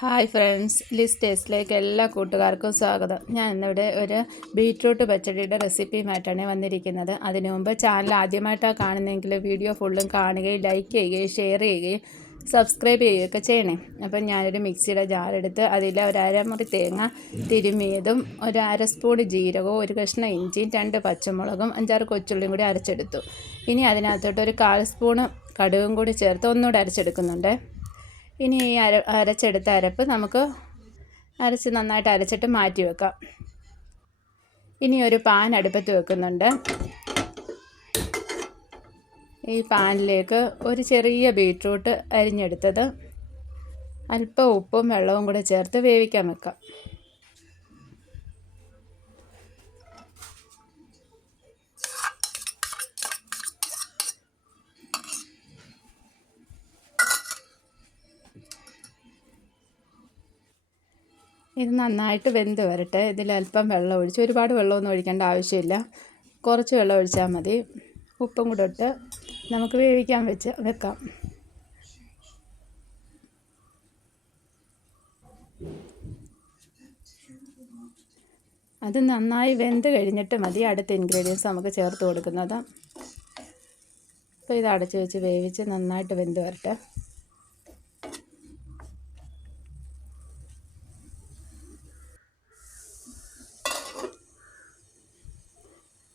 Hi friends, Liz ടേസ്റ്റിലേക്ക് എല്ലാ കൂട്ടുകാർക്കും സ്വാഗതം. ഞാൻ ഇന്നിവിടെ ഒരു ബീറ്റ്റൂട്ട് പച്ചടിയുടെ റെസിപ്പിയുമായിട്ടാണ് വന്നിരിക്കുന്നത്. അതിനു മുമ്പ് ചാനൽ ആദ്യമായിട്ടാണ് കാണുന്നതെങ്കിൽ വീഡിയോ ഫുള്ളും കാണുകയും ലൈക്ക് ചെയ്യുകയും ഷെയർ ചെയ്യുകയും സബ്സ്ക്രൈബ് ചെയ്യുകയൊക്കെ ചെയ്യണേ. അപ്പം ഞാനൊരു മിക്സിയുടെ ജാറെടുത്ത് അതിൽ ഒരു അരമുറി തേങ്ങ തിരുമ്മിയതും ഒരു അര സ്പൂൺ ജീരകവും ഒരു കഷ്ണം ഇഞ്ചിയും 2 പച്ചമുളകും 5-6 കൊച്ചുള്ളിയും കൂടി അരച്ചെടുത്തു. ഇനി അതിനകത്തോട്ട് ഒരു 1/4 സ്പൂണ് കടുകും കൂടി ചേർത്ത് ഒന്നുകൂടെ അരച്ചെടുക്കുന്നുണ്ട്. ഇനി ഈ അരച്ചെടുത്ത അരപ്പ് നമുക്ക് നന്നായിട്ട് അരച്ചിട്ട് മാറ്റി വെക്കാം. ഇനി ഒരു പാൻ അടുപ്പത്ത് വെക്കുന്നുണ്ട്. ഈ പാനിലേക്ക് ഒരു ചെറിയ ബീറ്റ്റൂട്ട് അരിഞ്ഞെടുത്തത് അല്പം ഉപ്പും വെള്ളവും കൂടെ ചേർത്ത് വേവിക്കാൻ വെക്കാം. ഇത് നന്നായിട്ട് വെന്ത് വരട്ടെ. ഇതിലല്പം വെള്ളം ഒഴിച്ച്, ഒരുപാട് വെള്ളമൊന്നും ഒഴിക്കേണ്ട ആവശ്യമില്ല, കുറച്ച് വെള്ളം ഒഴിച്ചാൽ മതി. ഉപ്പും കൂടെ ഇട്ട് നമുക്ക് വേവിക്കാൻ വെക്കാം. അത് നന്നായി വെന്ത് കഴിഞ്ഞിട്ട് മതി അടുത്ത ഇൻഗ്രീഡിയൻസ് നമുക്ക് ചേർത്ത് കൊടുക്കുന്നത്. അപ്പോൾ ഇത് അടച്ച് വെച്ച് വേവിച്ച് നന്നായിട്ട് വെന്ത് വരട്ടെ.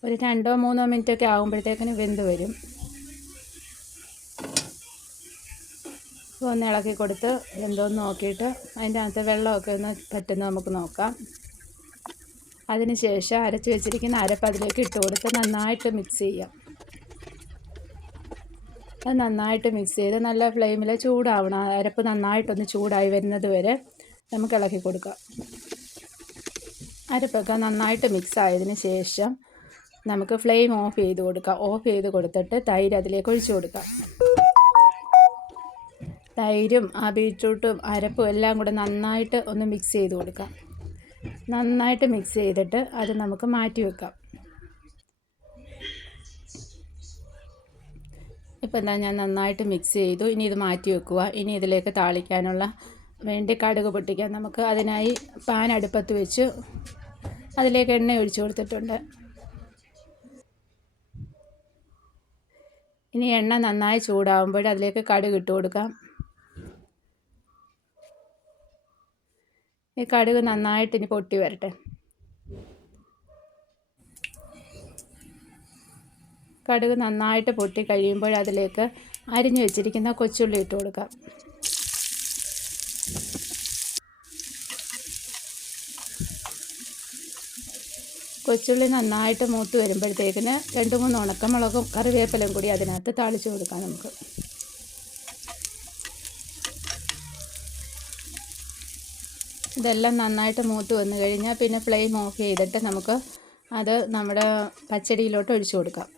ഒരു 2-3 മിനിറ്റൊക്കെ ആകുമ്പോഴത്തേക്കിന് വെന്ത് വരും. ഒന്ന് ഇളക്കി കൊടുത്ത് വെന്തോന്ന് നോക്കിയിട്ട് അതിൻ്റെ അകത്ത് വെള്ളമൊക്കെ ഒന്ന് പറ്റുന്ന നമുക്ക് നോക്കാം. അതിന് ശേഷം അരച്ച് വെച്ചിരിക്കുന്ന അരപ്പ് അതിലേക്ക് ഇട്ട് കൊടുത്ത് നന്നായിട്ട് മിക്സ് ചെയ്യാം. അത് നന്നായിട്ട് മിക്സ് ചെയ്ത് നല്ല ഫ്ലെയിമിൽ ചൂടാവണം. അരപ്പ് നന്നായിട്ടൊന്ന് ചൂടായി വരുന്നത് വരെ നമുക്ക് ഇളക്കി കൊടുക്കാം. അരപ്പൊക്കെ നന്നായിട്ട് മിക്സ് ആയതിന് ശേഷം നമുക്ക് ഫ്ലെയിം ഓഫ് ചെയ്ത് കൊടുക്കാം. ഓഫ് ചെയ്ത് കൊടുത്തിട്ട് തൈര് അതിലേക്ക് ഒഴിച്ചു കൊടുക്കാം. തൈരും ആ ബീറ്റ്റൂട്ടും അരപ്പും എല്ലാം കൂടെ നന്നായിട്ട് ഒന്ന് മിക്സ് ചെയ്ത് കൊടുക്കാം. നന്നായിട്ട് മിക്സ് ചെയ്തിട്ട് അത് നമുക്ക് മാറ്റി വെക്കാം. ഇപ്പം എന്താ, ഞാൻ നന്നായിട്ട് മിക്സ് ചെയ്തു. ഇനി ഇത് മാറ്റി വെക്കുക. ഇനി ഇതിലേക്ക് താളിക്കാനുള്ള വേണ്ടി കടുക് പൊട്ടിക്കാം നമുക്ക്. അതിനായി പാൻ അടുപ്പത്ത് വെച്ച് അതിലേക്ക് എണ്ണ ഒഴിച്ചു കൊടുത്തിട്ടുണ്ട്. ഇനി എണ്ണ നന്നായി ചൂടാകുമ്പോൾ അതിലേക്ക് കടുക് ഇട്ട് കൊടുക്കാം. ഈ കടുക് നന്നായിട്ട് ഇനി പൊട്ടി വരട്ടെ. കടുക് നന്നായിട്ട് പൊട്ടി കഴിയുമ്പോൾ അതിലേക്ക് അരിഞ്ഞു വെച്ചിരിക്കുന്ന കൊച്ചുള്ളി ഇട്ട് കൊടുക്കാം. കൊച്ചുള്ളി നന്നായിട്ട് മൂത്ത് വരുമ്പോഴത്തേക്കിന് 2-3 ഉണക്കമുളകും കറിവേപ്പിലയും കൂടി അതിനകത്ത് താളിച്ച് കൊടുക്കാം നമുക്ക്. ഇതെല്ലാം നന്നായിട്ട് മൂത്ത് വന്നു കഴിഞ്ഞാൽ പിന്നെ ഫ്ലെയിം ഓഫ് ചെയ്തിട്ട് നമുക്ക് അത് നമ്മുടെ പച്ചടിയിലോട്ട് ഒഴിച്ചു കൊടുക്കാം.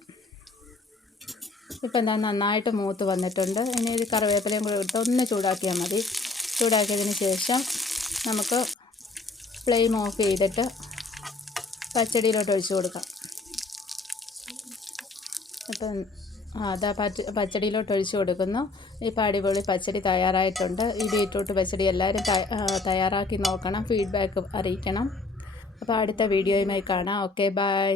ഇപ്പം എന്താ, നന്നായിട്ട് മൂത്ത് വന്നിട്ടുണ്ട്. ഇനി ഇത് കറിവേപ്പിലയും കൂടി ഇട്ട് ഒന്ന് ചൂടാക്കിയാൽ മതി. ചൂടാക്കിയതിന് ശേഷം നമുക്ക് ഫ്ലെയിം ഓഫ് ചെയ്തിട്ട് പച്ചടിയിലോട്ട് ഒഴിച്ചു കൊടുക്കാം. ഇപ്പം അതാ പച്ചടിയിലോട്ട് ഒഴിച്ചു കൊടുക്കുന്നു. ഇപ്പോൾ അടിപൊളി പച്ചടി തയ്യാറായിട്ടുണ്ട്. ഈ ബീറ്റ്റൂട്ട് പച്ചടി എല്ലാവരും തയ്യാറാക്കി നോക്കണം, ഫീഡ്ബാക്ക് അറിയിക്കണം. അപ്പോൾ അടുത്ത വീഡിയോയുമായി കാണാം. Okay, by.